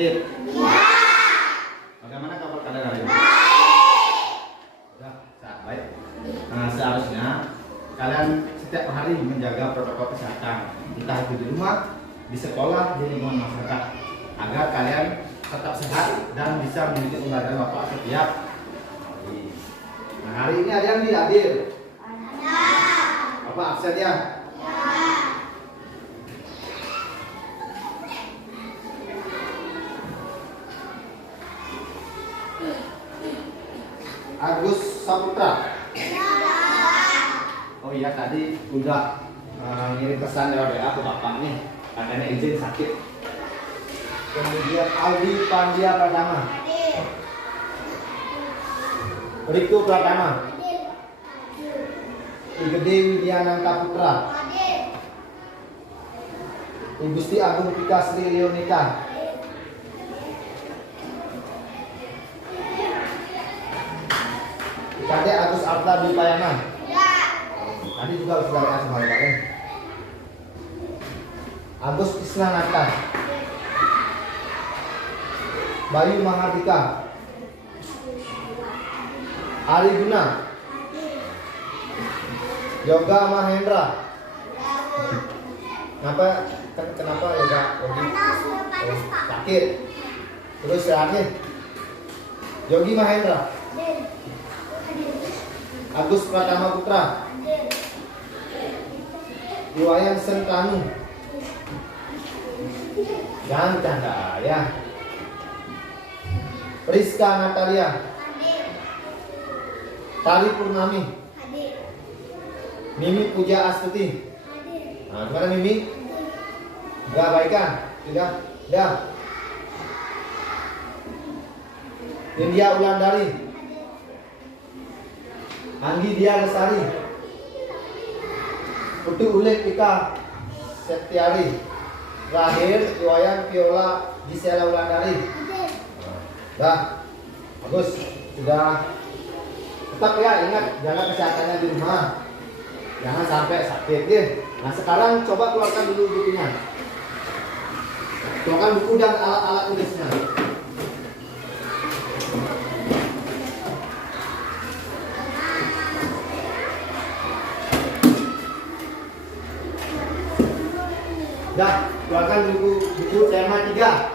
sakit? Iya. Bagaimana kabar kalian hari ini? Baik. Ya, baik. Nah, seharusnya kalian setiap hari menjaga protokol kesehatan. Entah itu di rumah, di sekolah, di lingkungan masyarakat, agar kalian tetap sehat dan bisa mengikuti pembelajaran Bapak setiap hari. Nah, hari ini ada yang tidak hadir? Ada. Bapak absen ya? Agus Saputra. Oh iya, tadi udah ngirim pesan lewat WA ke bapak nih, katanya izin sakit. Kemudian Aldi Pandia Pratama, Riko Pratama, Igede Widiananta Putra, Igusti Agung Pika Sri Leonika, Kakek Agus Arta Bipayana. Tadi juga sudah lihat sama Pak. Agus Isnanata, Bayu Mahardika, Ari Guna, Yoga Mahendra. Kenapa Yoga? Sakit. Terus sehatnya Yogi Mahendra, Agus Pratama Putra, Iwayan Sentanu, jangan canda ya. Rizka Natalia, Tali Purnami, Mimi Puja Astuti. Nah, gimana Mimi? Enggak baikan? Tidak? Ya. India Ulandari, Anggi Dia Lesari, Putu Ulik Pika Septiari, Rahir Iwayan Viola Gisela Ulandari. Bah, bagus. Sudah. Tetap ya, ingat jaga kesehatannya di rumah. Jangan sampai sakit ya. Nah, sekarang coba keluarkan dulu bukunya. Keluarkan buku dan alat-alat tulisnya. Dah, keluarkan buku tema 3.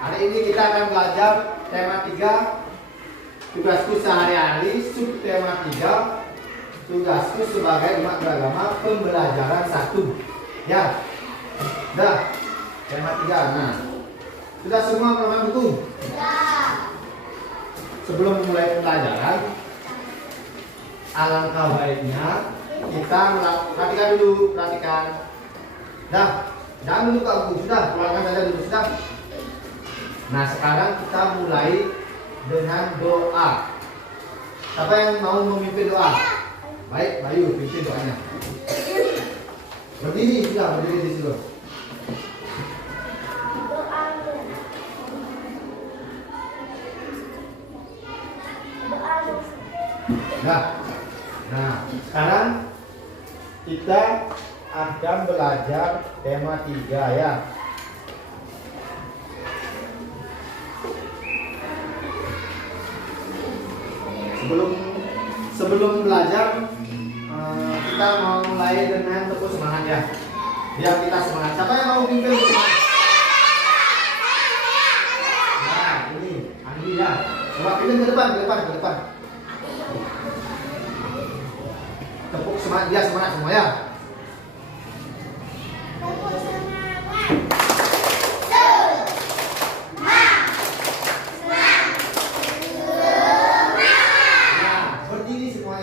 Hari ini kita akan belajar tema 3. Tugasku sehari-hari, subtema 3. Tugasku sebagai umat beragama, pembelajaran 1. Ya. Dah. Tema 3. Nah. Sudah semua pernah buku? Ya. Sebelum mulai pembelajaran, alangkah baiknya kita perhatikan dulu, perhatikan. Dah. Jangan dulu buka buku, sudah, keluarkan saja dulu, sudah. Nah, sekarang kita mulai dengan doa. Siapa yang mau memimpin doa? Baik, Bayu, pimpin doanya. Berdiri, sudah, berdiri di situ. Nah, sekarang kita akan belajar tema 3 ya. Sebelum belajar, kita mau mulai dengan tepuk semangat ya. Biar kita semangat. Siapa yang mau pimpin semangat? Nah, ini Andi ya. Coba pimpin ke depan. Tepuk semangat, dia semangat semua ya. Tepuk semangat.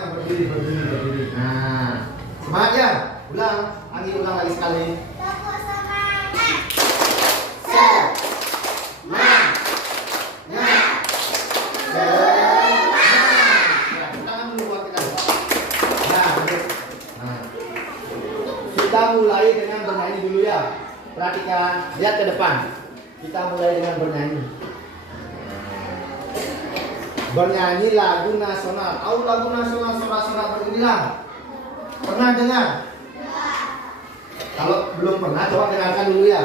Berdiri. Nah, semangat ya. Ulang, ulang lagi sekali. Tepuk semangat. Semangat. Tangan dulu buat kita. Nah, kita mulai dengan bernyanyi dulu ya. Perhatikan, lihat ke depan. Kita mulai dengan bernyanyi. Bernyanyi lagu nasional. Tahu lagu nasional sorak-sorak bergemilang? Pernah dengar? Kalau belum pernah, coba dengarkan dulu ya.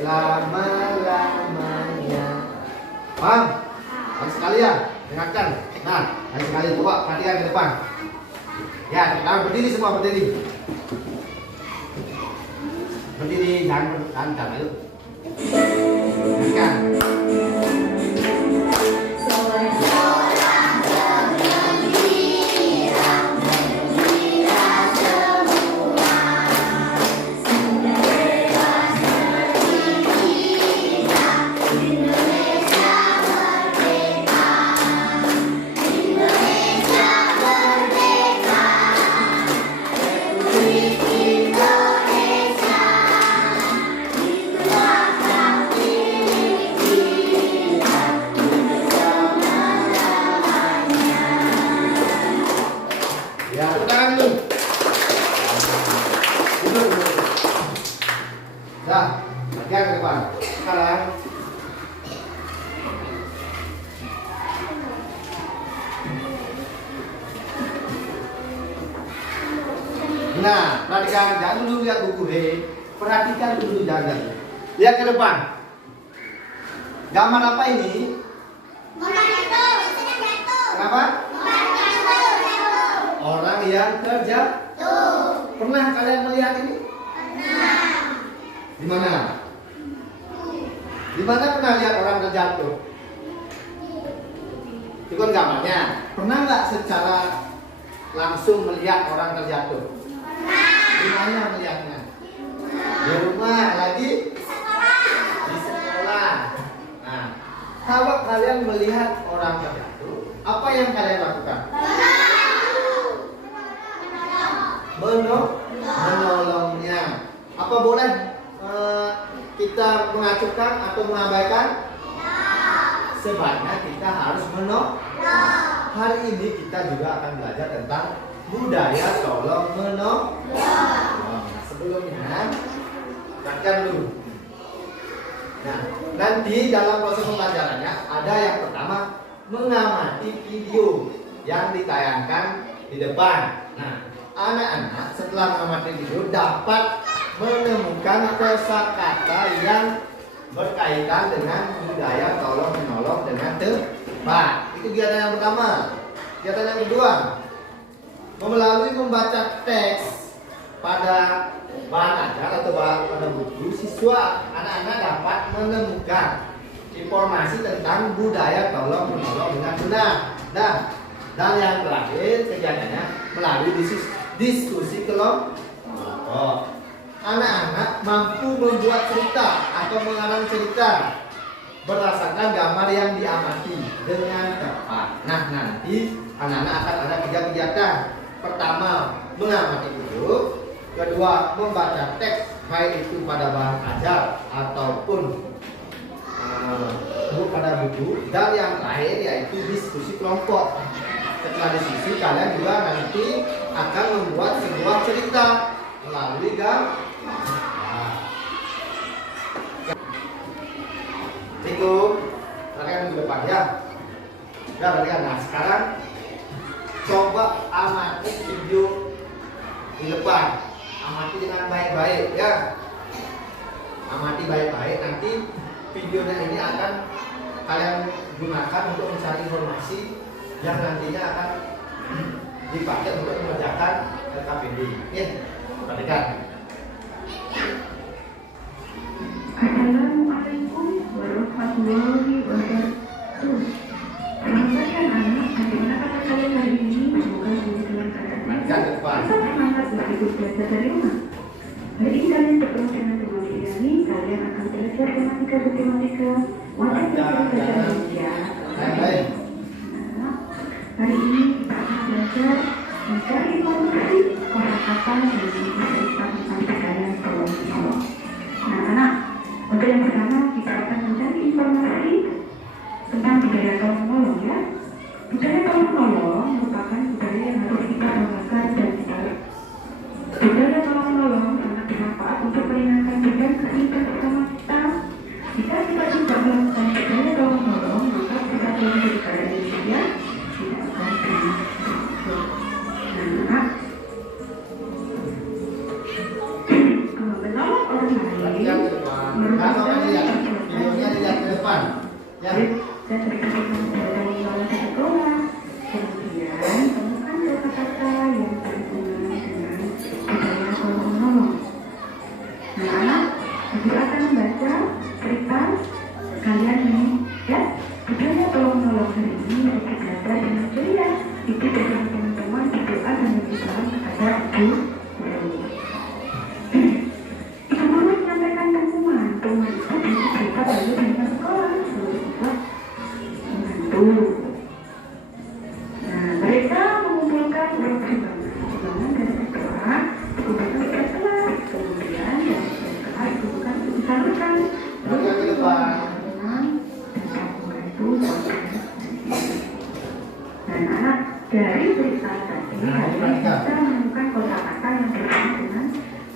selama-lamanya. Paham? Lain sekali ya, dengarkan. Nah, lain sekali coba perhatikan ke depan. Ya, sekarang berdiri semua, berdiri. Berdiri, jangan yuk. Dengarkan. Dah, bagian ke depan. Sekarang nah, perhatikan, jangan dulu lihat buku perhatikan dulu, jangan. Lihat ke depan. Gambar apa ini? Kenapa? Orang yang terjatuh. Pernah kalian melihat ini? Di mana? Di mana pernah lihat orang terjatuh? Itu kan gambarnya. Pernah nggak secara langsung melihat orang terjatuh? Di mana melihatnya? Di rumah, lagi? Di sekolah. Nah, kalau kalian melihat orang terjatuh, apa yang kalian lakukan? Menolongnya. Apa boleh kita mengacuhkan atau mengabaikan? Sebaiknya kita harus menolong. Hari ini kita juga akan belajar tentang budaya tolong menolong. Sebelumnya, perhatikan dulu. Nah, nanti dalam proses pembelajarannya ada yang pertama mengamati video yang ditayangkan di depan. Nah, anak-anak setelah mengamati video dapat menemukan kosakata yang berkaitan dengan budaya tolong menolong dengan tepat. Itu kegiatan yang pertama. Kegiatan yang kedua, melalui membaca teks pada bahan ajar atau pada buku, siswa anak-anak dapat menemukan informasi tentang budaya tolong menolong dengan benar. Dan yang terakhir kegiatannya melalui diskusi kelompok. Anak-anak mampu membuat cerita atau mengarang cerita berdasarkan gambar yang diamati dengan tepat. Nah, nanti anak-anak akan ada 3 kegiatan. Pertama, mengamati video. Kedua, membaca teks baik itu pada bahan ajar ataupun pada buku. Dan yang terakhir yaitu diskusi kelompok. Setelah diskusi, kalian juga nanti akan membuat sebuah cerita melalui gambar. Itu kalian di depan ya. Kalian. Nah, sekarang coba amati video di depan. Amati dengan baik-baik ya. Amati baik-baik. Nanti videonya ini akan kalian gunakan untuk mencari informasi yang nantinya akan dipakai untuk mengerjakan LKPD. Ya, perhatikan. Assalamualaikum warahmatullahi wabarakatuh. Selamat anak, bagaimana kabar kalian hari ini? Semoga semuanya dalam keadaan sehat. Tetap semangat untuk belajar dari rumah. Hari ini kalian bertemu dengan teman Irani. Kalian akan belajar tematika. Wajib belajar Indonesia. Hari ini kita akan belajar mencari informasi kosakata dan cerita tentang budaya tolong menolong. Nah, anak. Untuk yang pertama kita akan mencari informasi tentang budaya tolong menolong ya. Budaya tolong menolong merupakan budaya yang harus kita banggakan dan kita. Budaya tolong menolong sangat bermanfaat untuk meringankan beban kehidupan bersama kita. Jika kita tidak Ya. Dan terkait dengan mengelola sekolah, kemudian temukan kata-kata yang berhubungan dengan budaya tolong menolong. Nah, anak, ibu akan membaca cerita kalian ini, ya. Budaya tolong menolong hari ini mereka belajar dengan ceria. Ibu bersama teman-teman berdoa dan memberi salam kepada ibu guru. Ibu guru menyampaikan pengumuman itu berisi cerita baru dengan sekolah seluruh siswa membantu. Nah, mereka mengumpulkan uang sumbangan dari sekolah, dikumpulkan ke kelas, kemudian dari kelas dikumpulkan disalurkan. Lalu ke depan. Dan anak dari cerita tadi kita menemukan kata-kata yang berhubungan dengan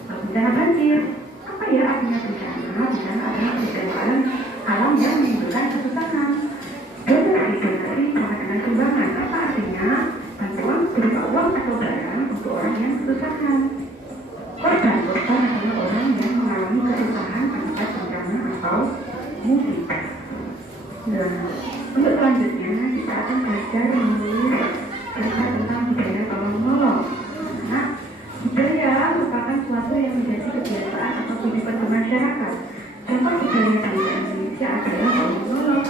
bencana banjir. Apa ya artinya bencana? Bencana adalah kejadian alam yang menimbulkan kesusahan. Donasi sama dengan sumbangan. Apa artinya? Bantuan berupa uang atau barang untuk orang yang kesusahan. Korban adalah orang yang mengalami kesusahan akibat bencana atau musibah. Nah, untuk selanjutnya kita akan belajar menulis cerita tentang budaya tolong menolong. Nah, budaya merupakan suatu yang menjadi kebiasaan atau kehidupan bermasyarakat. Contoh budaya di Indonesia adalah tolong menolong.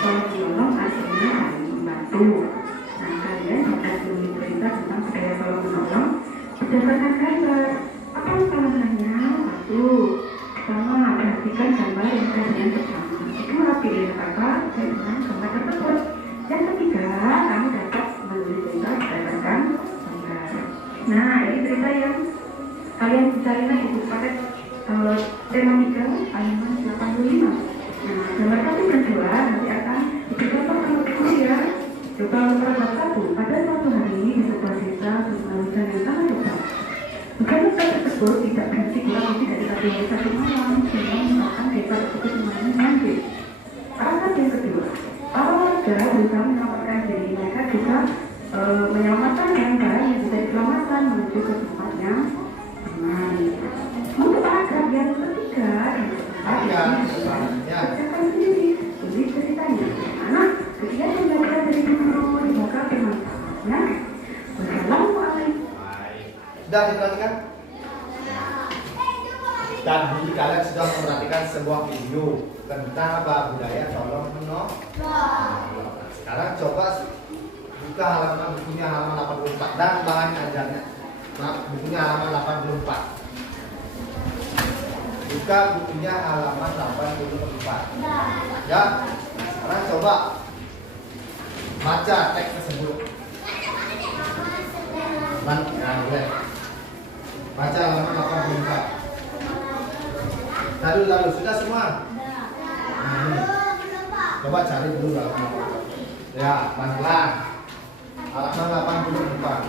Tolong menolong artinya saling membantu. Nah, kalian bisa menulis cerita tentang budaya tolong menolong berdasarkan gambar. Apa kesalahannya? Satu, pertama, perhatikan gambar yang kalian bersama. Kedua, pilih kakak dengan gambar tersebut. Yang ketiga, kamu dapat menulis cerita berdasarkan gambar. Nah, ini cerita yang kalian bisa lihat ibu pakai tema 3 halaman 85. Nah, gambar 1 dan 2 nanti akan diberikan sama guru ya. Coba nomor 1. Pada suatu hari di sebuah desa turun hujan yang sangat lebat. Hujan tersebut tidak berhenti kurang lebih dari 1 hari 1 malam sehingga menyebabkan desa tersebut mengalami banjir. Alasan yang kedua, para warga berusaha menyelamatkan diri. Mereka juga menyelamatkan barang-barang yang bisa diselamatkan menuju ke tempat yang aman. Untuk paragraf yang ketiga dan bacakan sendiri, tulis ceritanya. Anak, ketika belajar dari guru semoga bermanfaat. Ya, wassalamualaikum. Sudah diperhatikan? Tadi kalian sudah memperhatikan sebuah video tentang apa budaya tolong menolong. Sekarang coba buka bukunya halaman 84 dan bahan ajarnya. Bukunya halaman 84. Buka bukunya halaman 84. Ya. Sekarang coba baca teks tersebut. Baca halaman 84. Lalu sudah semua. Nah, ini. Coba cari dulu halaman 84. Ya, pelan-pelan. Halaman 84.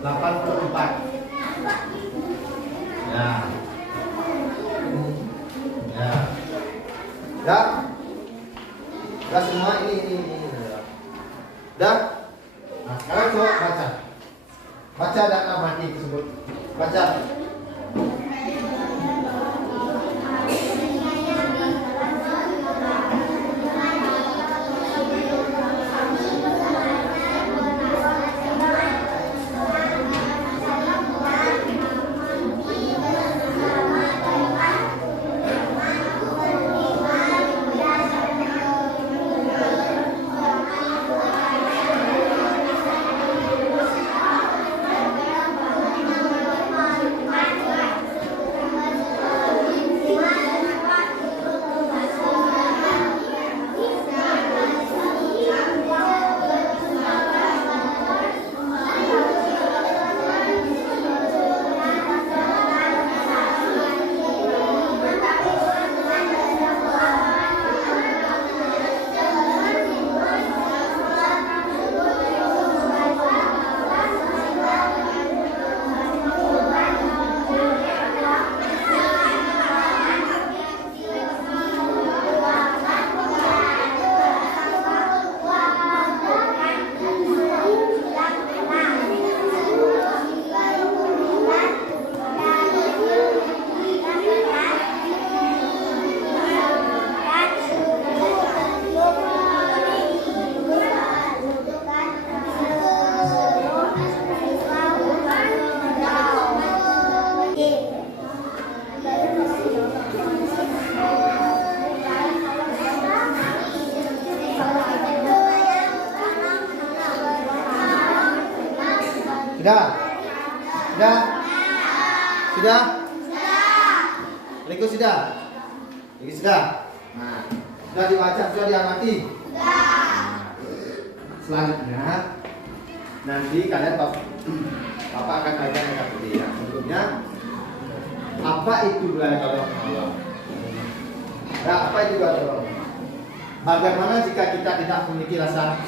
84. Ya. Ya. Ya. Udah semua ini. Udah. Nah, sekarang coba baca. Baca dan amati tersebut. Baca. Sudah? Sudah? Sudah? Berikut sudah? Berikut sudah? Nah, sudah dibaca, sudah diamati? Nah, selanjutnya nanti kalian Bapak akan bagikan LKPD ya. Sebelumnya apa itu wilayah tolong menolong? Nah, apa itu wilayah tolong? Bagaimana jika kita tidak memiliki rasa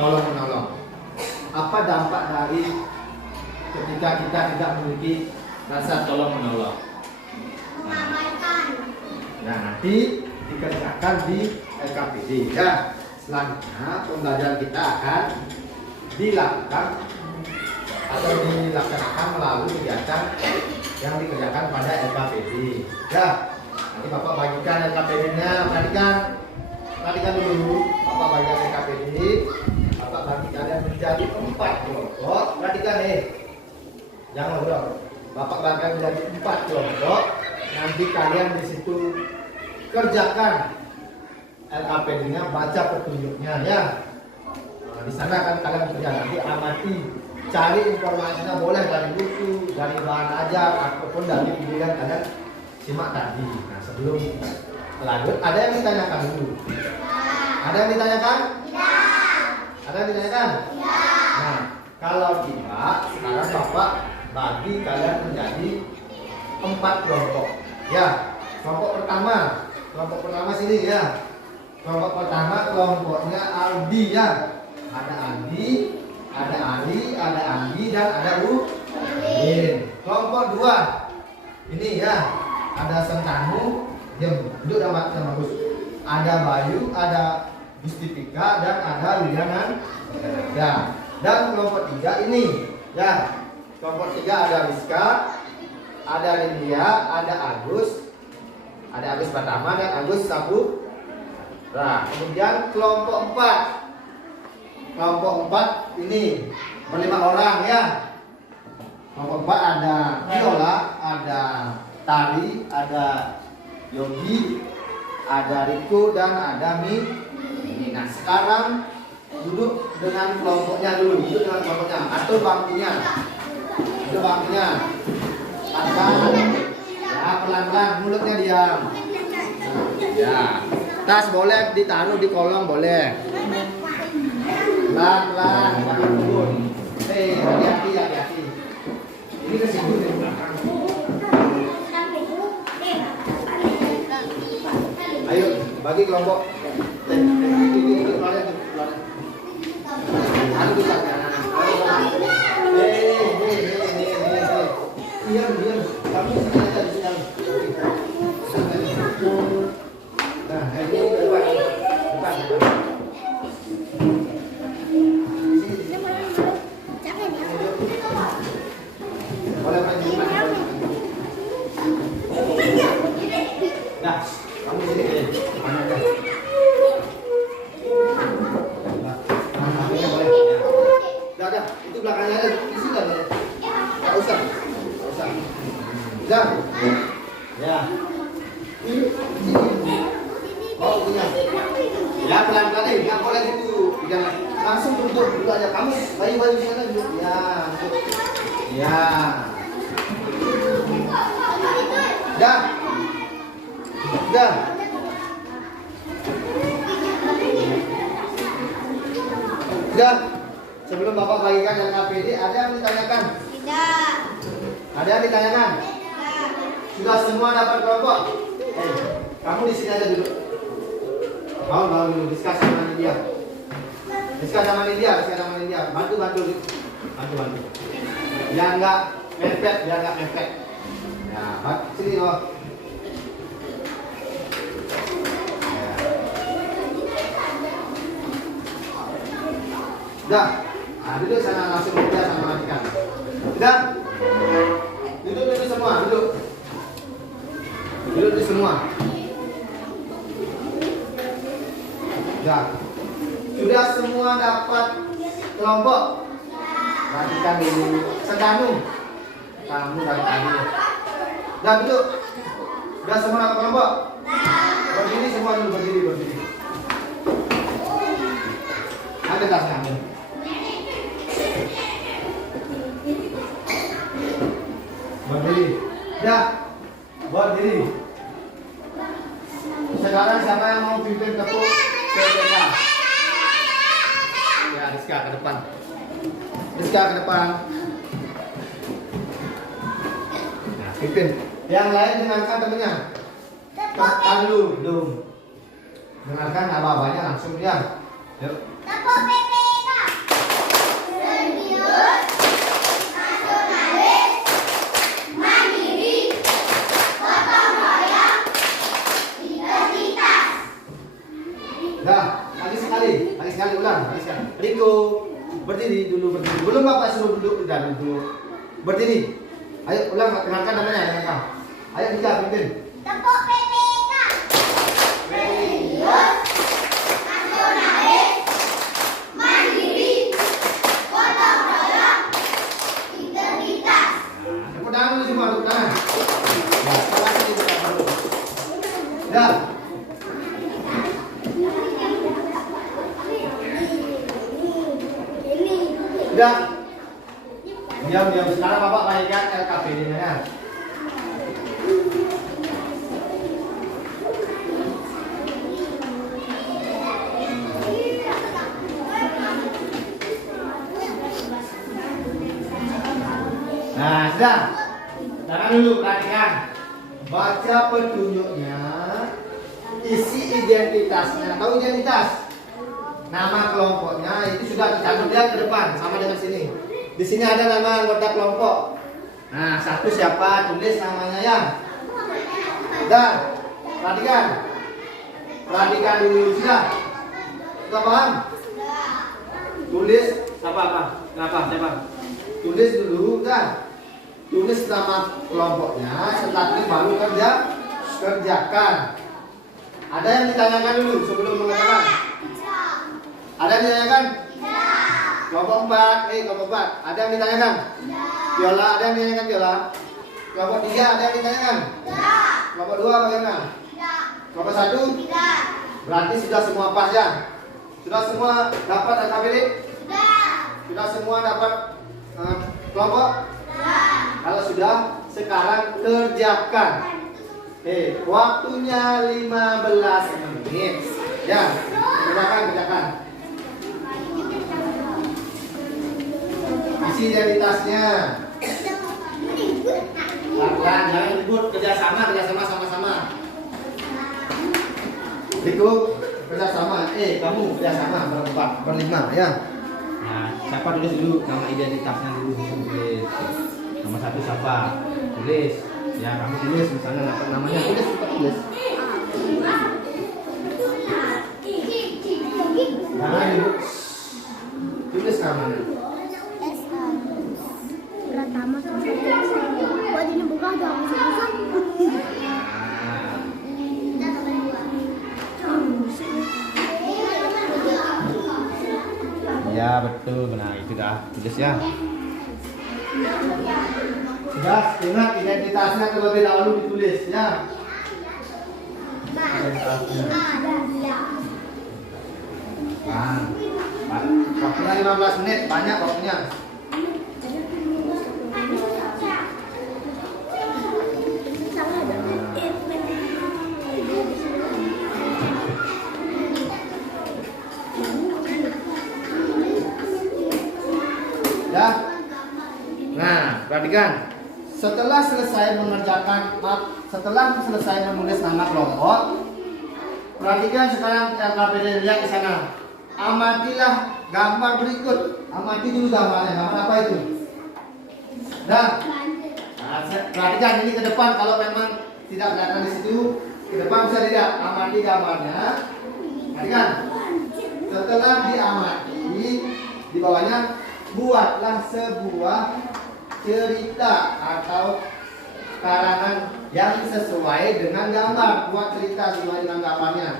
tolong menolong? Apa dampak dari ketika kita tidak memiliki rasa tolong menolong? Nah, nanti dikerjakan di LKPD ya. Selanjutnya pembelajaran kita akan dilakukan atau dilaksanakan melalui kegiatan yang dikerjakan pada LKPD ya. Nanti Bapak bagikan LKPD-nya, perhatikan dulu. Bapak bagikan LKPD, Bapak bagi kalian menjadi 4 kelompok. Perhatikan jangan ngobrol. Bapak bagikan menjadi 4 kelompok. Nanti kalian di situ kerjakan LKPD-nya, baca petunjuknya ya. Nah, di sana kan kalian bekerja, nanti amati, cari informasinya boleh dari buku, dari bahan ajar ataupun dari video yang kalian simak tadi. Nah, sebelum lanjut, ada yang ditanyakan dulu? Ada yang ditanyakan? Ada yang ditanyakan? Nah, kalau tidak, sekarang Bapak bagi kalian menjadi 4 kelompok ya. Kelompok pertama sini ya. Kelompok pertama kelompoknya Aldi ya. Ada Aldi, ada Ali, ada Andi, dan ada Udin. Kelompok 2 ini ya. Ada Sentanu, diam, duduk yang bagus. Ada Bayu, ada Gustifika, dan ada Lilianan ya. Dan kelompok 3 ini ya. Kelompok 3 ada Rizka, ada Lydia, ada Agus Pratama, dan Agus Sapu. Nah, kemudian kelompok 4 ini ber-5 orang ya. Kelompok 4 ada Viola, ada Tari, ada Yogi, ada Riko, dan ada Mini. Nah, sekarang duduk dengan kelompoknya dulu, atau bangkunya. Duduk bangkunya. Ya, pelan-pelan, mulutnya diam. Ya. Tas boleh ditaruh di kolong, boleh. Pelan-pelan, jangan turun. Hati-hati. Ini ke situ di belakang. Ayo, bagi kelompok. Ini keluarin. Anu di belakang. Diam. Kamu sini aja di sini. Nah, ini depan. Boleh maju. Nah, kamu sini aja. Mana kan? Dah. Itu belakangnya ada. Di sini ada. Enggak usah. Dah. Ya. Oh, punya. Ya, pelan-pelan nggak boleh gitu. Jangan langsung duduk aja. Kamu bayi-bayi di sana duduk. Ya. Dah. Sebelum Bapak bagikan LKPD, ada yang ditanyakan? Tidak. Ada yang ditanyakan? Tidak. Sudah semua dapat kelompok? Kamu di sini aja dulu. Mau dulu diskus sama Lydia. Bantu. Biar nggak mepet. Ya, sini loh. Udah. Nah, duduk sana langsung kerja sama majikan. Udah. Duduk semua, duduk semua. Sudah semua dapat kelompok. Perhatikan dulu. Sentanu. Kamu dari tadi. Udah duduk. Sudah semua dapat kelompok. Berdiri semua dulu, berdiri. Ada tasnya. Ya, buat diri. Sekarang siapa yang mau pimpin tepuk TPK? Ya, Rizka ke depan. Rizka ke depan. Nah, pimpin. Yang lain dengarkan temennya. Tekan dulu, dong. Dengarkan abah-abahnya langsung ya. Yuk. Tepuk PPK. Serius, nasionalis, mandiri, gotong royong, integritas. Dah, lagi sekali ulang, lagi sekali. Riko, berdiri dulu, berdiri. Belum bapak suruh duduk, udah duduk. Berdiri. Ayo ulang, dengarkan namanya, dengarkan. Ayo Rika, pimpin. Tepuk PPK. Serius, nasionalis, mandiri, gotong royong, integritas. Tepuk tangan dulu semua, tepuk tangan. Nah, setelah ini kita dulu. Dah. Udah. Diam. Sekarang bapak mainkan LKPD-nya ya. Nah, sudah. Jangan dulu, perhatikan. Baca petunjuknya. Isi identitasnya. Tahu identitas? Nama kelompoknya itu sudah tercantum, lihat ke depan sama dengan sini. Di sini ada nama anggota kelompok. Nah, satu siapa? Tulis namanya ya. Dan perhatikan. Perhatikan dulu sudah. Sudah paham? Tulis siapa? Tulis dulu kan. Tulis nama kelompoknya, setelah itu baru kerjakan. Ada yang ditanyakan dulu sebelum mengatakan? Ada yang ditanyakan? Kelompok 4, ada yang ditanyakan? Viola, ada yang ditanyakan Viola? Kelompok 3, ada yang ditanyakan? Kelompok 2 bagaimana? Kelompok 1? Berarti sudah semua pas ya? Sudah semua dapat LKPD? Sudah semua dapat kelompok? Kalau sudah, sekarang kerjakan. Waktunya 15 menit. Ya, kerjakan. Isi identitasnya. Pelan-pelan, jangan ribut, kerjasama sama-sama. Riko, kerjasama. Kamu kerjasama berempat, berlima ya. Nah, siapa tulis dulu nama identitasnya dulu, tulis. Nomor 1 siapa? Tulis. Ya, kamu tulis misalnya namanya tulis. Jangan ribut. Tulis namanya. Pertama buat ini buka dong. Ya betul, nah itu dah tulis ya. Sudah, ingat identitasnya terlebih dahulu ditulis ya. Identitasnya. Waktunya 15 menit, banyak waktunya. Ya. Nah, perhatikan. Setelah selesai menulis nama kelompok, perhatikan sekarang LKPD lihat di sana. Amatilah gambar berikut. Amati dulu gambarnya. Gambar apa itu? Nah, perhatikan ini ke depan. Kalau memang tidak kelihatan di situ, ke depan bisa dilihat. Amati gambarnya. Perhatikan. Setelah diamati, di bawahnya buatlah sebuah cerita atau karangan yang sesuai dengan gambar. Buat cerita sesuai dengan gambarnya.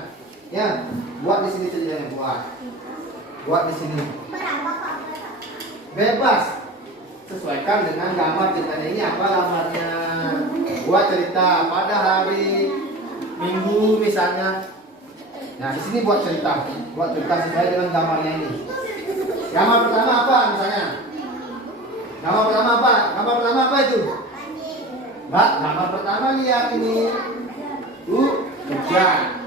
Ya, buat di sini ceritanya, buat di sini. Bebas. Sesuaikan dengan gambar ceritanya. Ini apa gambarnya? Buat cerita pada hari Minggu misalnya. Nah, di sini buat cerita sesuai dengan gambarnya ini. Gambar pertama apa misalnya? Gambar pertama apa itu? Mbak, gambar pertama lihat ini. Kerja.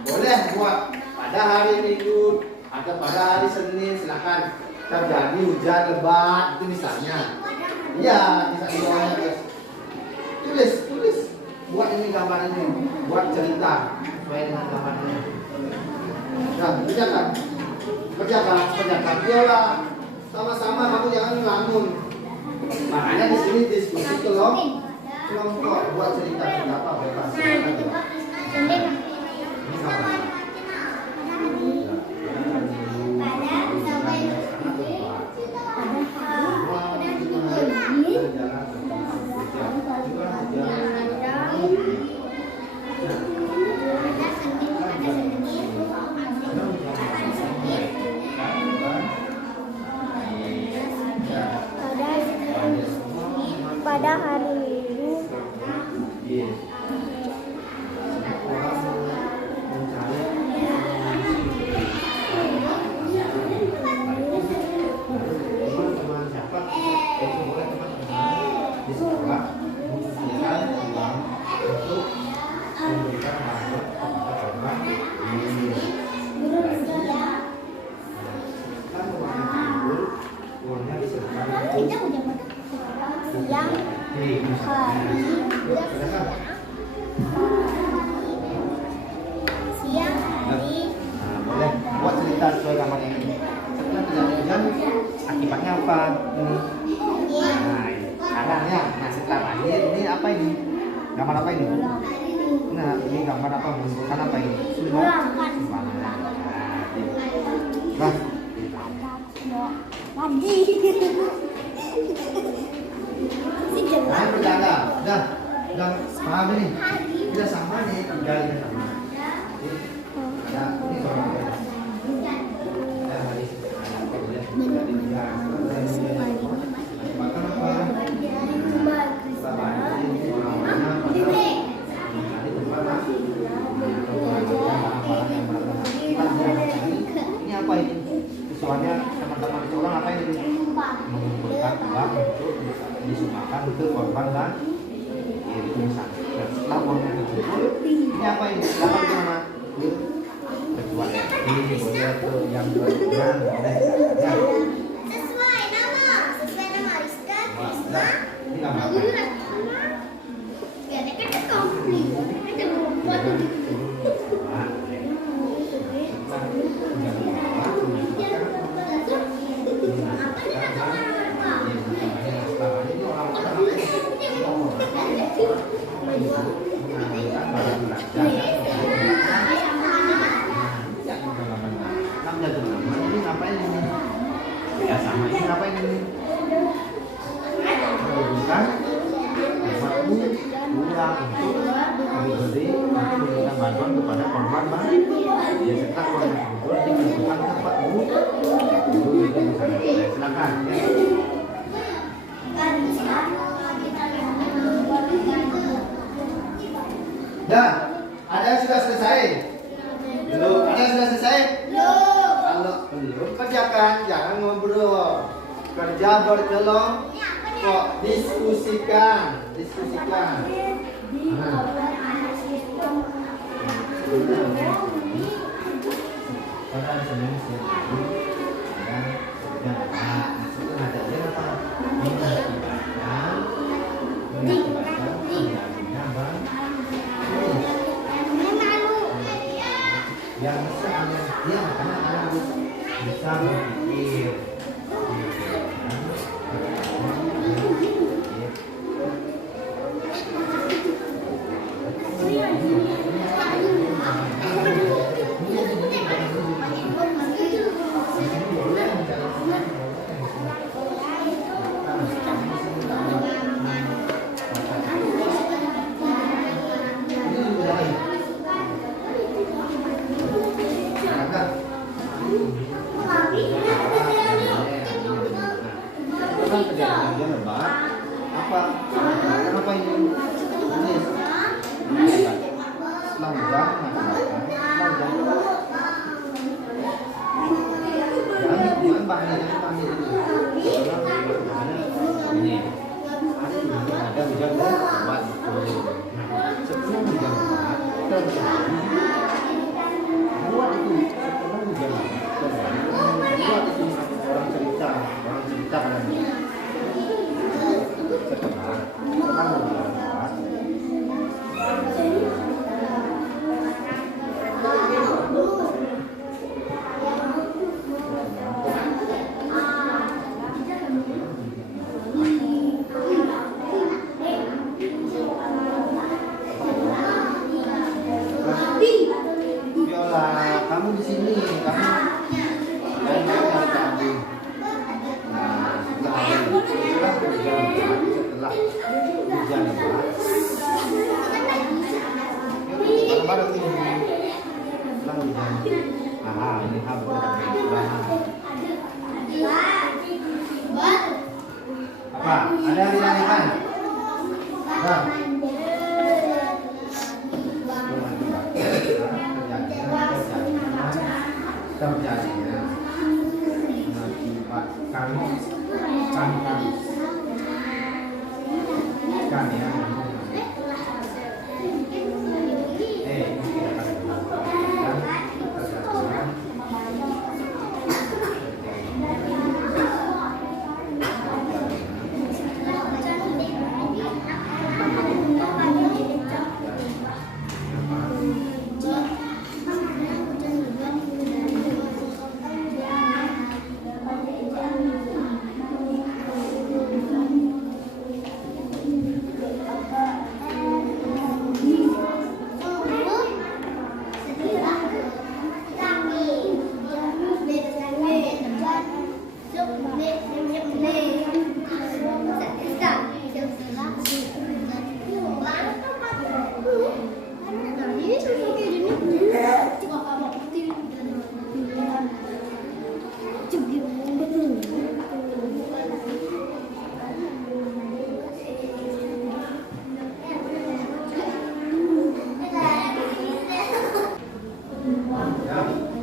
Boleh buat pada hari Minggu atau pada hari Senin, silakan. Terjadi hujan lebat itu misalnya. Iya, bisa dibawain guys. Tulis. Buat ini gambar ini, buat cerita sesuai dengan gambar ini. Nah, kerjakan. Iyalah, sama-sama kamu jangan ngelamun. Makanya di sini diskusi kelompok buat cerita apa bebas. Pada hari Minggu kita udah siang hari Boleh buat cerita sesuai gambar ini. Setelah terjadi hujan, akibatnya apa? Nah, caranya. Nah, setelah banjir ini apa ini? Gambar apa ini? Nah, ini gambar apa? Menunjukkan apa ini? Sumbangan. Nah, mandi. kalian berjaga. Udah paham ini? Udah sama nih, tinggal ini sama. Ada ini kalau ya hari makan apa? Ini apa ini? Soalnya teman-teman sekolah apa ini? Mengumpulkan uang untuk disumbangkan untuk korban dan itu misalnya. Setelah uangnya terkumpul, ini apa ini? Dapat di mana? Ketua RT boleh tuh yang berkenan boleh. Ya. Sesuai nama Rizka, Krisna. Ini nama apa? Ya, kan komplit. Ada buat Ini ngapain ini? Ya sama ini ngapain ini? Menghubungkan umatmu pulang untuk diberi untuk memberikan bantuan kepada korban bang. Ya setelah korban tersebut dikumpulkan ke tempat dulu itu bisa silakan ya. Dah, ada yang sudah selesai? Belum. Ada yang sudah selesai? Kalau belum kerjakan, jangan ngobrol. Kerja berkelompok, diskusikan. Yang bisa dia karena harus bisa berpikir. Apa ini? Ini ada hujan buat sini karena lain-lain harus diambil. Nah, setelah hujan bareng ini. Setelah hujan. Nah, ini habis apa? Ada yang ditanyakan? Bang. Terjadinya akibat kami ikan ya.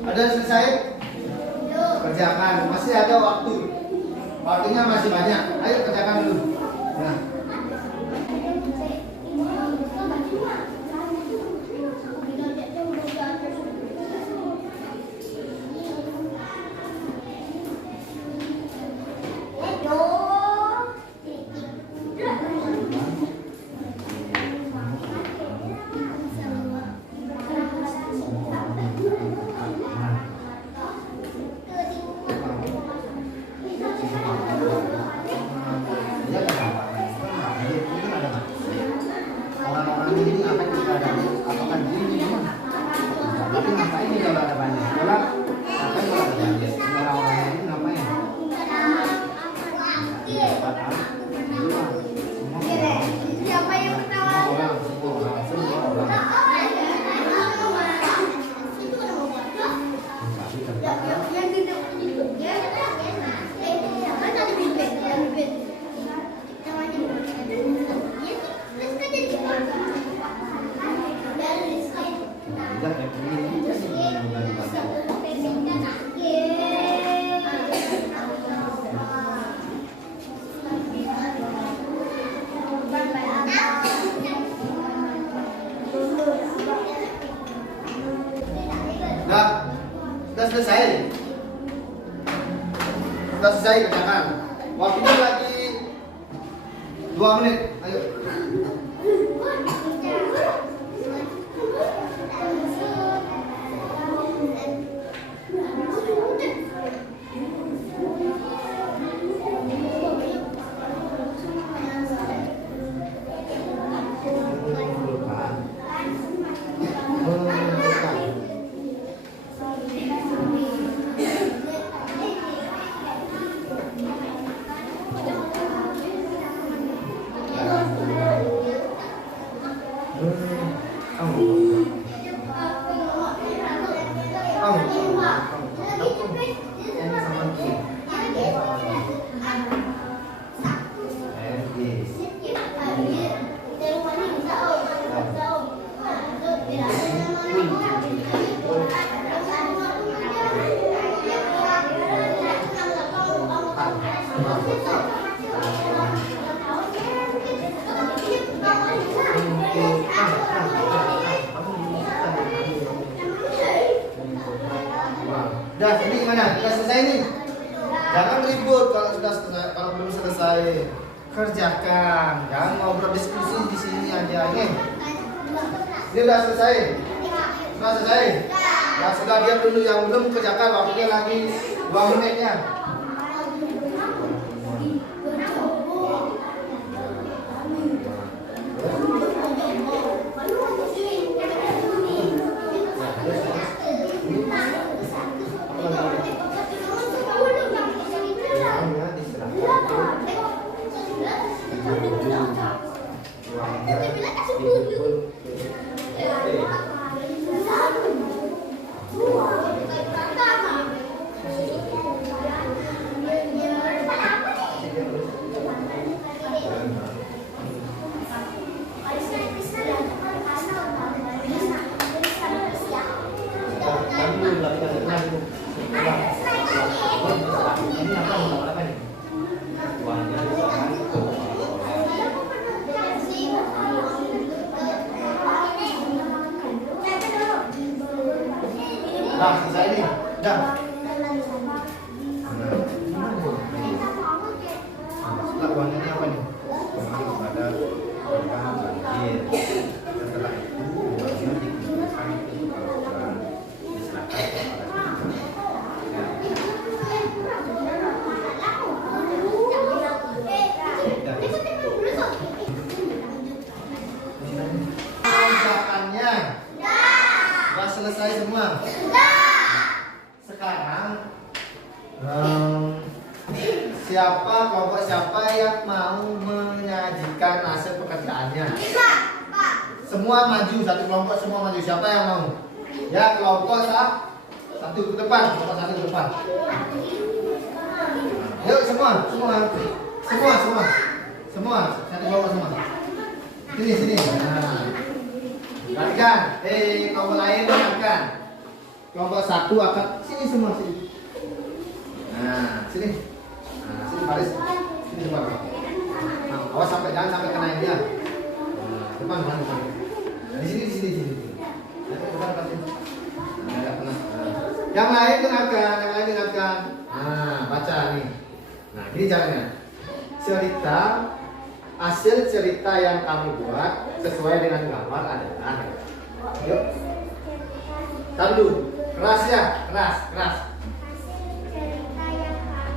Ada selesai? Kerjakan, masih ada waktu. Waktunya masih banyak. Ayo kerjakan dulu. Nah. Sudah selesai. Sudah selesai kerjakan. Waktunya lagi 2 menit. Ayo. Dah, ini gimana? Sudah selesai nih? Jangan ribut kalau sudah selesai, kalau belum selesai. Kerjakan, jangan ngobrol diskusi di sini aja nih. Ini udah selesai? Sudah selesai? Ya sudah, diam dulu, yang belum kerjakan waktunya lagi 2 menit ya. tapi nggak tenang itu. Ini apa nih? Uangnya itu akan nah, selesai nih. Dah. Setelah uangnya ini apa nih? Uangnya kepada korban banjir. Setelah itu uangnya dikumpulkan ke korban, diserahkan kepada Ucapannya sudah selesai semua. Sekarang kelompok siapa yang mau menyajikan hasil pekerjaannya? Semua maju, satu kelompok semua maju. Siapa yang mau? Ya, kelompok satu ke depan, kelompok satu ke depan. Ayo semua. Satu kelompok semua. Sini. Nah. Perhatikan, kelompok lain dengarkan. Kelompok satu akan sini semua sini. Nah, sini baris. Sini semua. Nah, awas jangan sampai kena dia. Nah, depan. Di sini. Depan. Nah, enggak kena. Yang lain dengarkan. Nah, baca nih. Nah, ini caranya. Hasil cerita yang kami buat sesuai dengan gambar adalah. Yuk. Tahu keras ya, keras.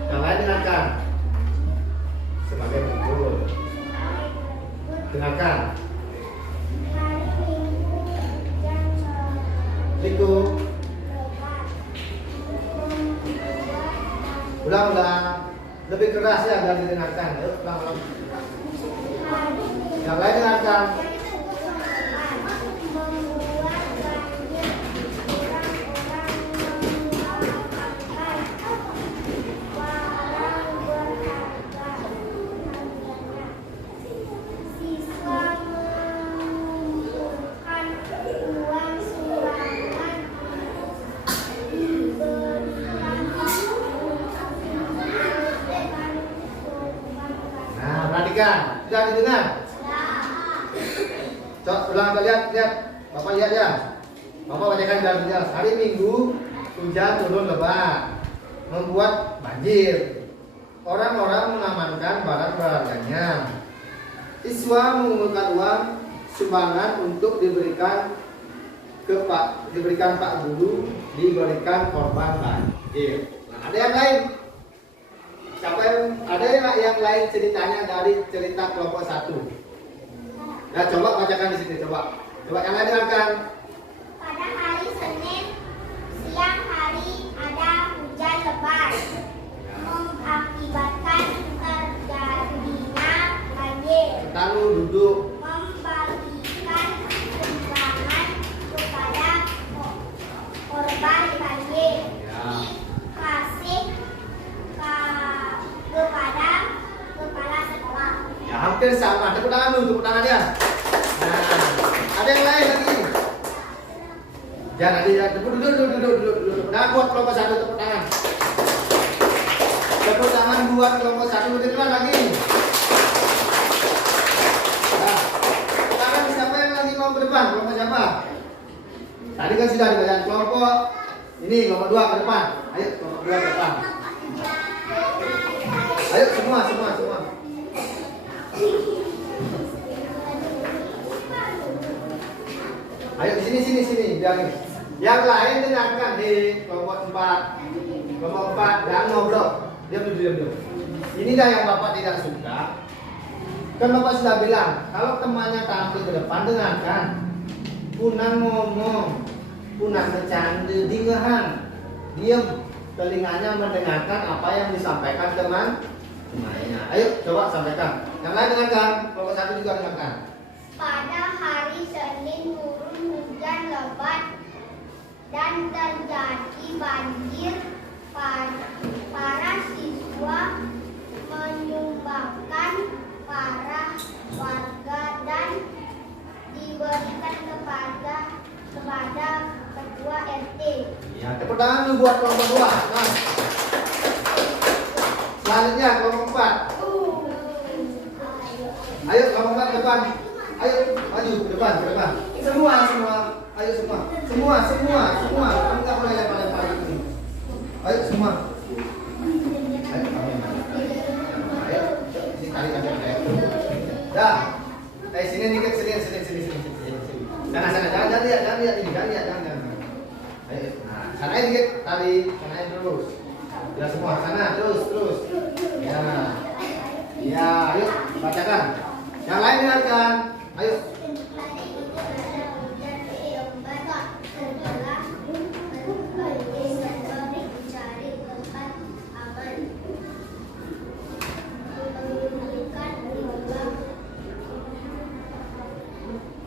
Yang lain dengarkan. Sebagai berikut. Dengarkan. Berikut. Ulang. Lebih keras ya agar didengarkan. Yuk, ulang. Yang lain dengarkan. Nah, perhatikan. Sudah didengar? Coba ulang, lihat. Bapak lihat ya. Bapak bacakan dalam jelas. Hari Minggu hujan turun lebat, membuat banjir. Orang-orang mengamankan barang berharganya. Siswa mengumpulkan uang sumbangan untuk diberikan Pak Guru, diberikan korban banjir. Nah, ada yang lain? Ada yang lain ceritanya dari cerita kelompok satu? Nah, coba bacakan di sini, coba yang lain dengarkan. Pada hari Senin siang hari ada hujan lebat mengakibatkan terjadinya banjir. Lalu duduk. Membagikan sumbangan kepada korban banjir. Dikasih kepada kepala sekolah. Ya, hampir sama. Tepuk tangan ya. Nah, ada yang lain lagi? Jangan duduk. Nah, buat kelompok satu tepuk tangan. Tepuk tangan buat kelompok satu depan lagi. Nah, tangan siapa yang lagi mau berdepan? Kelompok siapa? Tadi kan sudah dibacakan kelompok ini, kelompok 2 ke depan. Ayo kelompok 2 ke depan. Ayo semua. Ayo di sini biar ini. Yang lain dengarkan di kelompok 4 dan ngobrol. Diam. Ini dah yang Bapak tidak suka. Kan Bapak sudah bilang kalau temannya tampil ke depan dengarkan. Punang ngomong, punang bercanda, dengarkan. Diam. Telinganya mendengarkan apa yang disampaikan temannya. Ayo coba sampaikan. Yang lain dengarkan. Kelompok 1 juga dengarkan. Pada hari Senin turun hujan lebat dan terjadi banjir. Para siswa menyumbangkan para warga dan diberikan kepada ketua RT. Ya, tepuk tepuk tangan dulu buat kelompok 2. Nah. Selanjutnya kelompok 4. Ayo kelompok 4 ke depan. Ayo maju ke depan, ke depan. Semua. Ayo semua. Kamu nggak boleh lempar-lempar ini. Ayo semua. Ayo kamu yang mana? Ayo. Sini tarik aja. Dah. Sini dikit, sini. Sana. Jangan lihat ini. Jangan. Ayo. Nah, sana dikit, tarik. Sana terus. Ya semua sana, terus. Ya. Ya, ayo bacakan. Yang lain dengarkan. Ayo.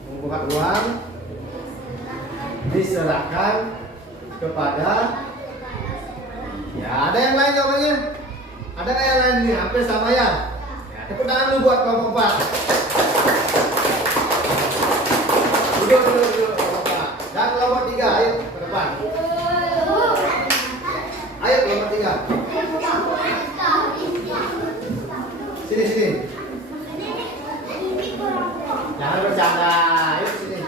Mengumpulkan uang diserahkan kepada. Ya, ada yang lain jawabannya? Ada nggak yang lain nih? Hampir sama ya? Tepuk tangan dulu buat kelompok 4. Duduk kelompok 4. Dan kelompok 3, ayo ke depan. Ayo kelompok 3. Sini. Jangan bercanda. Ayo sini.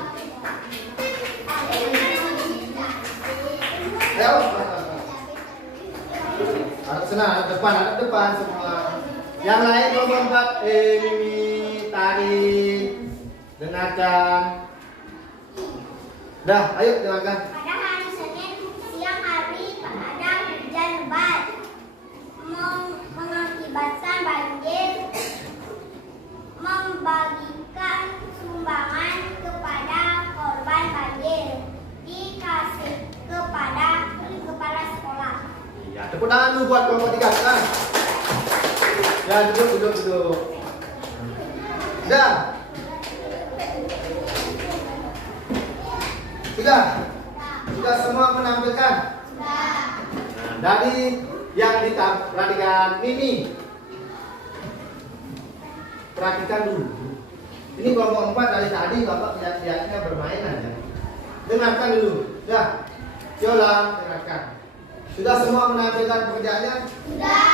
Ayo. Hadap depan semua. Yang lain kelompok 4, Mimi, Tari, dengarkan. Dah, ayo dengarkan. Pada hari Senin siang hari ada hujan lebat mengakibatkan banjir. Membagikan sumbangan kepada korban banjir dikasih kepada kepala sekolah. Ya, tepuk tangan dulu buat kelompok 3 kan. Ya, duduk. Dah. Sudah semua menampilkan? Nah, dari yang diperhatikan Mimi. Perhatikan dulu. Ini kelompok 4 dari tadi Bapak lihat-lihatnya bermain aja. Dengarkan dulu. Dah. Yola, dengarkan. Sudah semua menampilkan pekerjaannya? Sudah.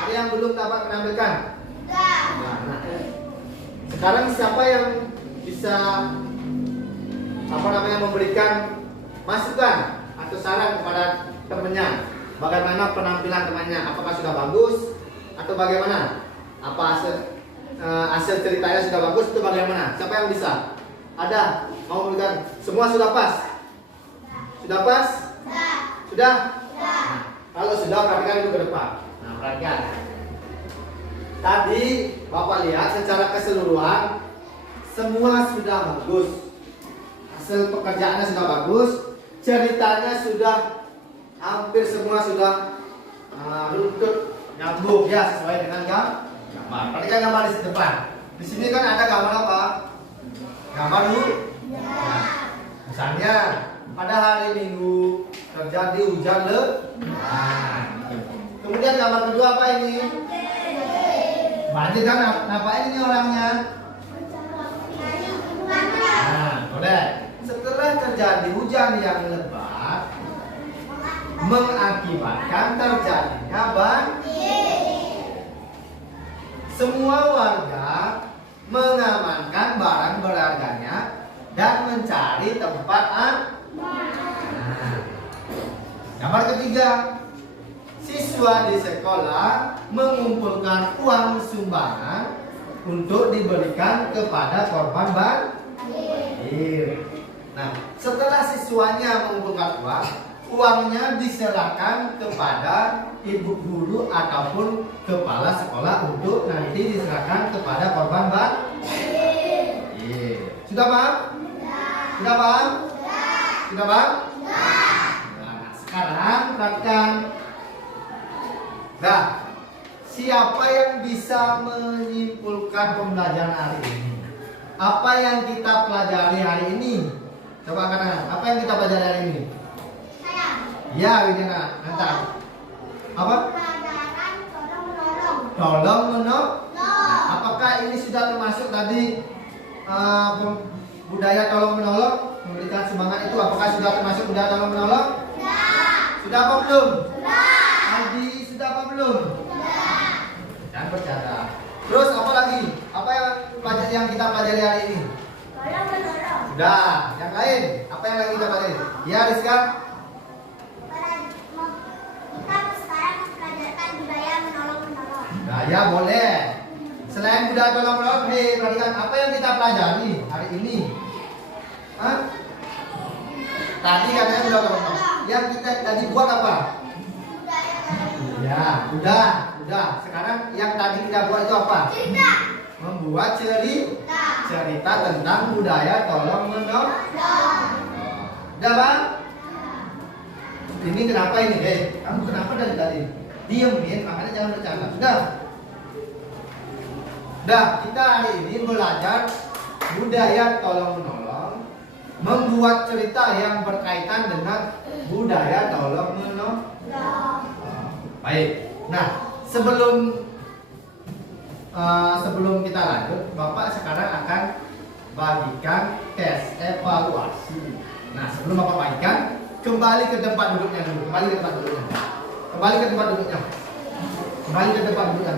Ada yang belum dapat menampilkan? Sudah. Nah, sekarang siapa yang bisa memberikan masukan atau saran kepada temannya? Bagaimana penampilan temannya? Apakah sudah bagus atau bagaimana? Apa hasil ceritanya sudah bagus atau bagaimana? Siapa yang bisa? Ada? Mau memberikan? Semua sudah pas? Sudah pas? Sudah? Nah, kalau sudah, perhatikan dulu ke depan. Nah, perhatikan. Tadi Bapak lihat secara keseluruhan semua sudah bagus. Hasil pekerjaannya sudah bagus. Ceritanya sudah hampir semua sudah runtut, nyambung ya sesuai dengan gambar. Perhatikan gambar di depan. Di sini kan ada gambar apa? Gambar dulu. Nah, misalnya pada hari Minggu terjadi hujan lebat. Kemudian gambar kedua apa ini? Banjir kan? Ngapain ini orangnya? Nah, boleh. Setelah terjadi hujan yang lebat mengakibatkan terjadinya banjir. Semua warga mengamankan barang berharganya dan mencari tempat gambar ketiga, siswa di sekolah mengumpulkan uang sumbangan untuk diberikan kepada korban banjir. Nah, setelah siswanya mengumpulkan uang, uangnya diserahkan kepada ibu guru ataupun kepala sekolah untuk nanti diserahkan kepada korban banjir. Sudah paham? Sudah paham? Sudah paham? Nah, sekarang perhatikan. Nah, siapa yang bisa menyimpulkan pembelajaran hari ini? Apa yang kita pelajari hari ini? Coba katakan, apa yang kita pelajari hari ini? Ya, Widya, nanti. Apa? Pelajaran tolong-menolong. Tolong-menolong. Nah, apakah ini sudah termasuk tadi budaya tolong-menolong? Memberikan sumbangan itu apakah sudah termasuk budaya tolong-menolong? Sudah apa belum? Aldi sudah apa belum? Jangan bercanda. Terus apa lagi? Apa yang kita pelajari hari ini? Sudah. Yang lain? Apa yang lagi kita pelajari? Ya, Rizka? Kita sekarang mempelajarkan budaya menolong-menolong. Nah, ya boleh. Selain budaya tolong-menolong, perhatikan apa yang kita pelajari hari ini. Hah? Tadi katanya budaya tolong-menolong. Yang kita tadi buat apa? Ya, udah. Sekarang yang tadi kita buat itu apa? Cerita. Membuat cerita tentang budaya tolong-menolong. Udah, Bang? Ini kenapa ini, Kamu kenapa dari tadi? Diemin, makanya jangan bercanda. Sudah, kita hari ini belajar budaya tolong-menolong, membuat cerita yang berkaitan dengan budaya tolong-menolong. Baik. Nah, sebelum kita lanjut, Bapak sekarang akan bagikan tes evaluasi. Nah, sebelum Bapak bagikan, kembali ke tempat duduknya dulu. Kembali ke tempat duduknya lagi. Kembali ke tempat duduk. Kembali ke tempat duduk.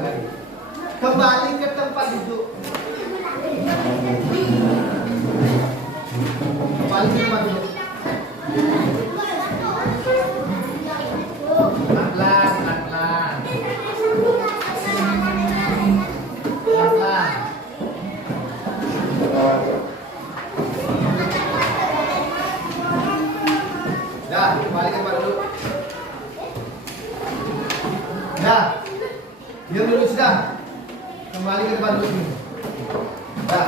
Pelan-pelan. Dah, kembali ke tempat duduk. Dah. Diam dulu sudah. Kembali ke tempat duduk. Dah.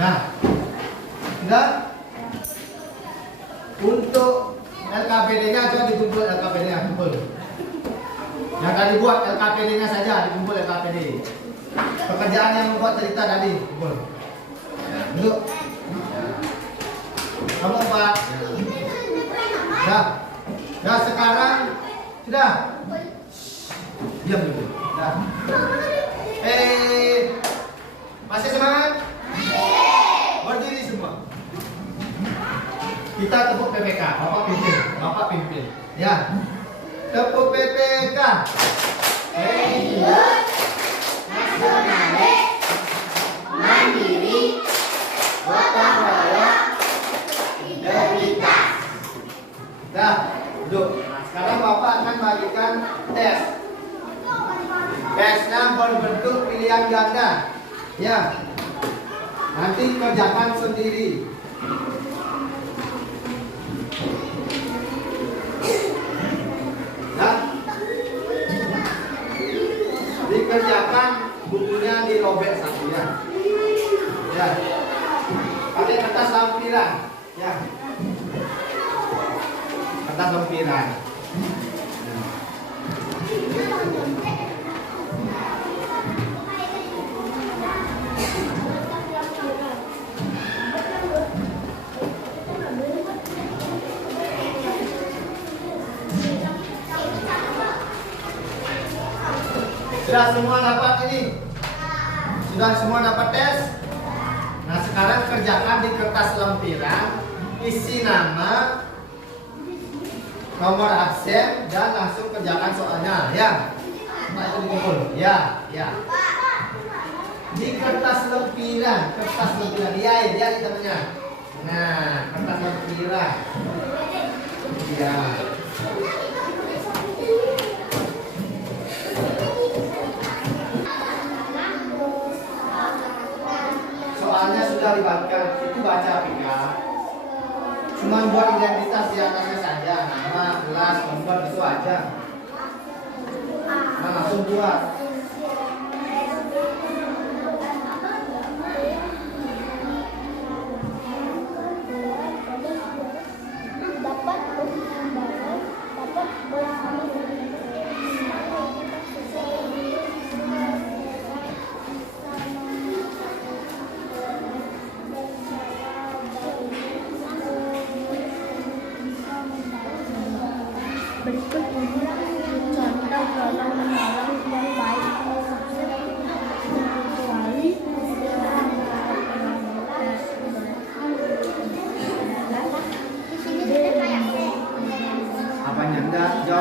Nah. Sudah. Untuk LKPD-nya coba dikumpul LKPD-nya, kumpul. Yang tadi buat LKPD-nya saja dikumpul LKPD. Pekerjaan yang membuat cerita tadi kumpul. Ya, duduk. Kamu Pak. Dah sekarang sudah. Diam dulu. Dah. Masih semangat? Berdiri semua. Kita tepuk PPK. Bapak pimpin. Ya. Tepuk PPK. Hidup nasionalis, mandiri, gotong royong, integritas. Dah, duduk. Nah, sekarang Bapak akan bagikan tes. Tesnya berbentuk pilihan ganda. Ya. Nanti kerjakan sendiri. Nah, dikerjakan, bukunya dirobek satunya. Ya. Pakai kertas lampiran. Ya. Kertas lampiran. Sudah semua dapat ini? Sudah semua dapat tes? Nah, sekarang kerjakan di kertas lempiran, isi nama, nomor absen, dan langsung kerjakan soalnya. Ya. Nah, itu dikumpul. Ya. Di kertas lempiran. Iya, dia di temennya. Nah, kertas lempiran. Ya. Soalnya sudah dibagikan, itu baca Pika. Cuma buat identitas di atasnya saja, nama, kelas, nomor itu aja. Nah, langsung buat. Berikut ini contoh tolong menolong yang baik kecuali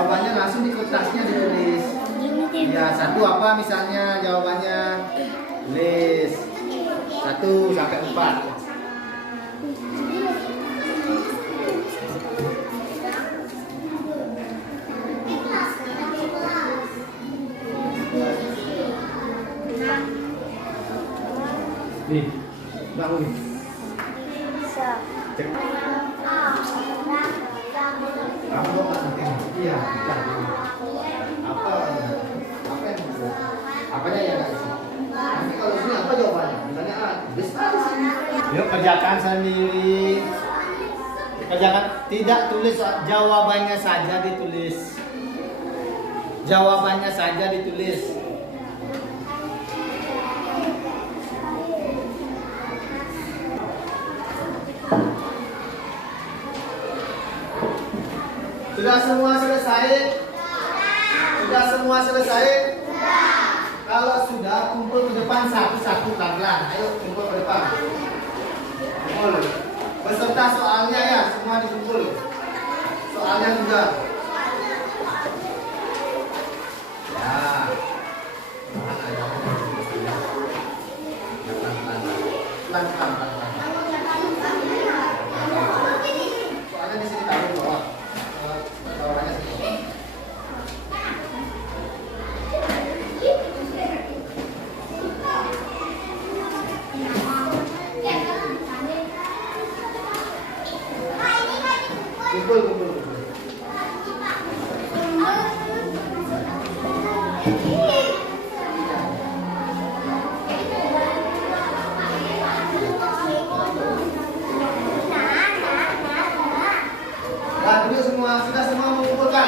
Jawabannya langsung di kertasnya ditulis. Ya, 1 apa misalnya jawabannya? Tulis 1 sampai 4. Nih, bangun nih. Cek. Kamu doa nanti. Iya, iya. Apa yang bisa? Apanya yang nggak bisa? Nanti kalau sini apa jawabannya? Misalnya A, bisa di sini. Yuk kerjakan sendiri. Kerjakan, tidak tulis jawabannya saja ditulis. Jawabannya saja ditulis. Sudah semua selesai? Sudah semua selesai? Kalau sudah, kumpul ke depan satu-satu pelan-pelan. Ayo kumpul ke depan. Kumpul. Beserta soalnya ya, semua dikumpul. Soalnya juga. Ya. Pelan-pelan. Soalnya di sini taruh bawah. Bawahnya sini. Kumpul. Nah, dulu sudah semua mengumpulkan.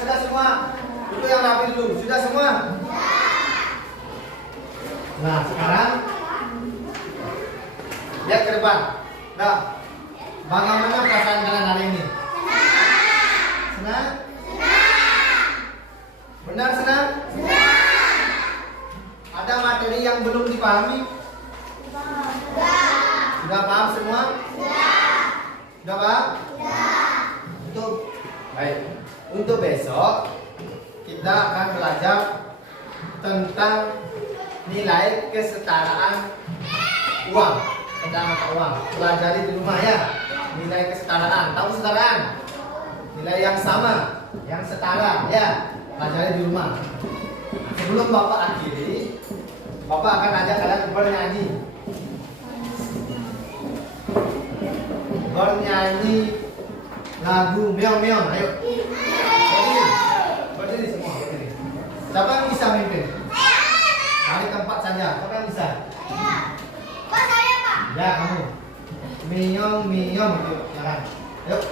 Sudah semua. Dulu yang rapi dulu. Sudah semua. Nah, sekarang lihat ke depan. Nah, bagaimana perasaan kalian hari ini? Senang? Benar senang? Ada materi yang belum dipahami? Sudah paham semua? Sudah paham? Baik. Untuk besok kita akan belajar tentang nilai kesetaraan uang, tentang mata uang. Pelajari di rumah ya. Nilai kesetaraan, tahu kesetaraan? Nilai yang sama, yang setara ya. Pelajari di rumah. Sebelum Bapak akhiri, Bapak akan ajak kalian bernyanyi. Bernyanyi lagu meong-meong, ayo. Berdiri semua, berdiri. Siapa yang bisa mimpin? Cari tempat saja. Siapa yang bisa? Ya, kamu. Meong-meong itu, jangan. Yuk.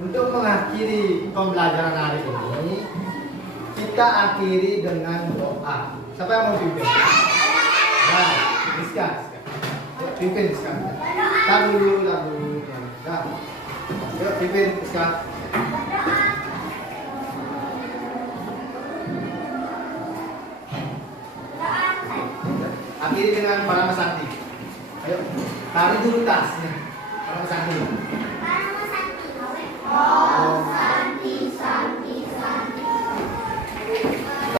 Untuk mengakhiri pembelajaran hari ini, kita akhiri dengan doa. Siapa yang mau pimpin? Nah, Rizka. Yuk, pimpin Rizka. Lagu. Nah, yuk pimpin Rizka. Akhiri dengan para Santi. Ayo, tarik dulu tasnya. Para Santi. Oh,